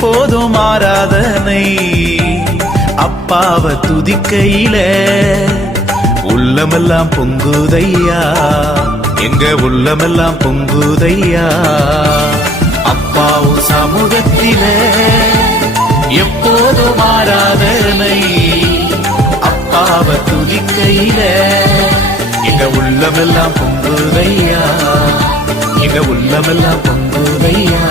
எப்போதும் ஆராதனை. அப்பாவை துதிக்கையில உள்ளமெல்லாம் பொங்குதையா, எங்க உள்ளமெல்லாம் பொங்குதையா. அப்பாவும் சமூகத்தில எப்போதும் ஆராதனை. அப்பாவை துதிக்கையில எங்க உள்ளமெல்லாம் பொங்குதையா, எங்க உள்ளமெல்லாம் பொங்குதையா.